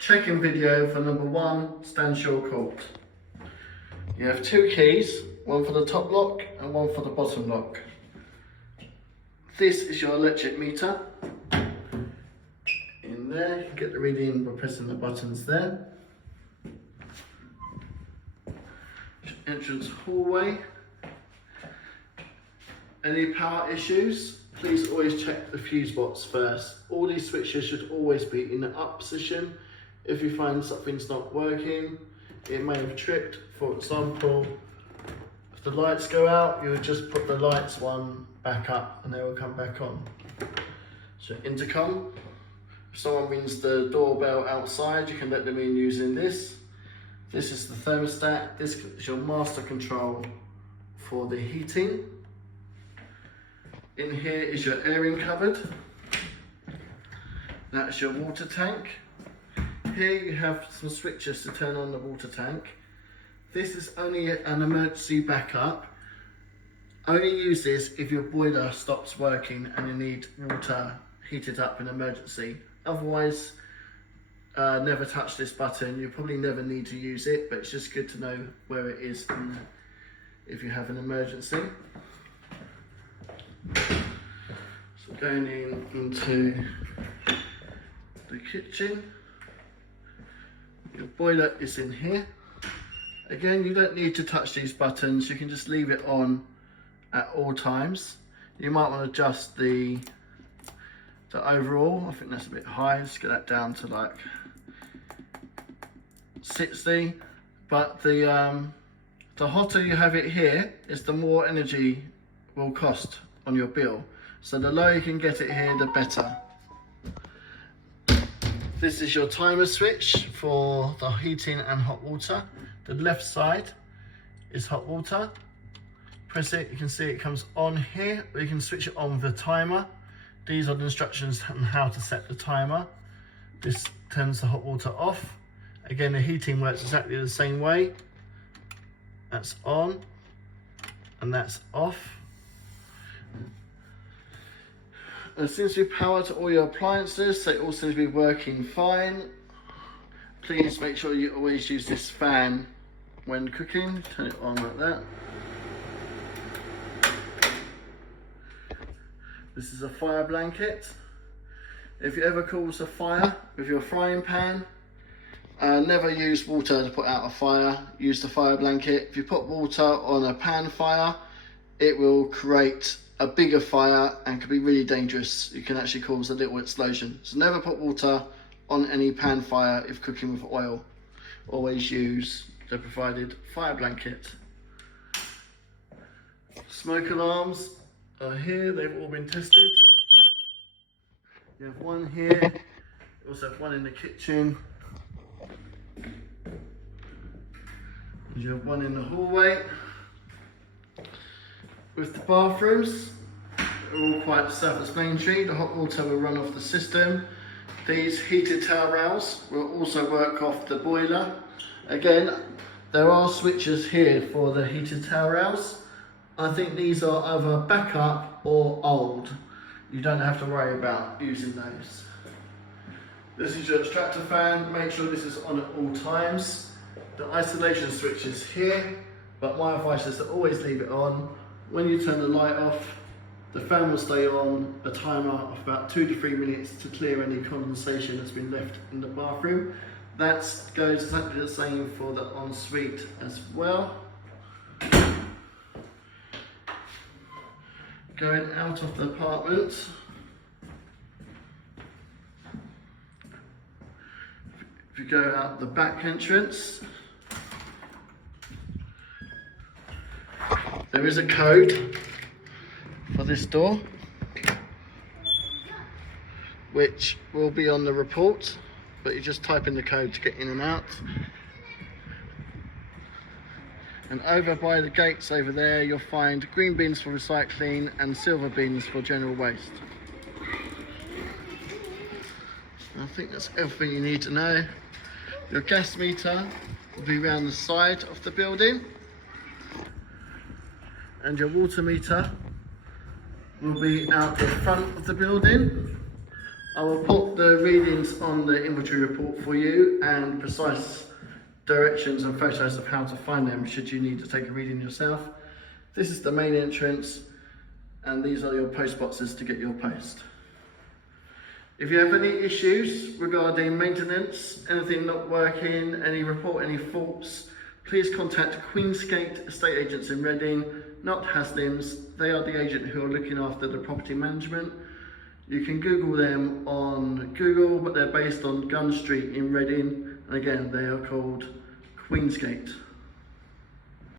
check-in video for number 1, Stanshawe Court. You have 2 keys, one for the top lock and one for the bottom lock. This is your electric meter. In there, you can get the reading by pressing the buttons there. Entrance hallway. Any power issues, please always check the fuse box first. All these switches should always be in the up position. If you find something's not working, it may have tripped. For example, if the lights go out, you would just put the lights one back up and they will come back on. So intercom, if someone rings the doorbell outside, you can let them in using this. This is the thermostat. This is your master control for the heating. In here is your airing cupboard. That's your water tank. Here you have some switches to turn on the water tank. This is only an emergency backup. Only use this if your boiler stops working and you need water heated up in emergency. Otherwise, never touch this button. You probably never need to use it, but it's just good to know where it is if you have an emergency. So going into the kitchen, your boiler is in here. Again, you don't need to touch these buttons, you can just leave it on at all times. You might want to adjust the overall. I think that's a bit high, let's get that down to like 60. But the hotter you have it here, is the more energy will cost on your bill. So the lower you can get it here, the better. This is your timer switch for the heating and hot water. The left side is hot water. Press it, you can see it comes on here, or you can switch it on with the timer. These are the instructions on how to set the timer. This turns the hot water off. Again, the heating works exactly the same way. That's on and that's off. As soon as you power to all your appliances, they all seem to be working fine. Please make sure you always use this fan when cooking. Turn it on like that. This is a fire blanket. If you ever cause a fire with your frying pan, never use water to put out a fire. Use the fire blanket. If you put water on a pan fire, it will create a bigger fire and can be really dangerous. You can actually cause a little explosion. So never put water on any pan fire if cooking with oil. Always use the provided fire blanket. Smoke alarms are here, they've all been tested. You have one here, you also have one in the kitchen. And you have one in the hallway. With the bathrooms, they're all quite self-explanatory. The hot water will run off the system. These heated towel rails will also work off the boiler. Again, there are switches here for the heated towel rails. I think these are either backup or old. You don't have to worry about using those. This is your extractor fan. Make sure this is on at all times. The isolation switch is here, but my advice is to always leave it on. When you turn the light off, the fan will stay on a timer of about 2 to 3 minutes to clear any condensation that's been left in the bathroom. That goes exactly the same for the ensuite as well. Going out of the apartment, if you go out the back entrance, there is a code for this door, which will be on the report, but you just type in the code to get in and out. And over by the gates over there, you'll find green bins for recycling and silver bins for general waste. I think that's everything you need to know. Your gas meter will be around the side of the building. And your water meter will be out the front of the building. I will put the readings on the inventory report for you and precise directions and photos of how to find them should you need to take a reading yourself. This is the main entrance and these are your post boxes to get your post. If you have any issues regarding maintenance, anything not working, any faults, please contact Queensgate Estate Agents in Reading, not Haslins. They are the agent who are looking after the property management. You can Google them on Google, but they're based on Gun Street in Reading, and again, they are called Queensgate.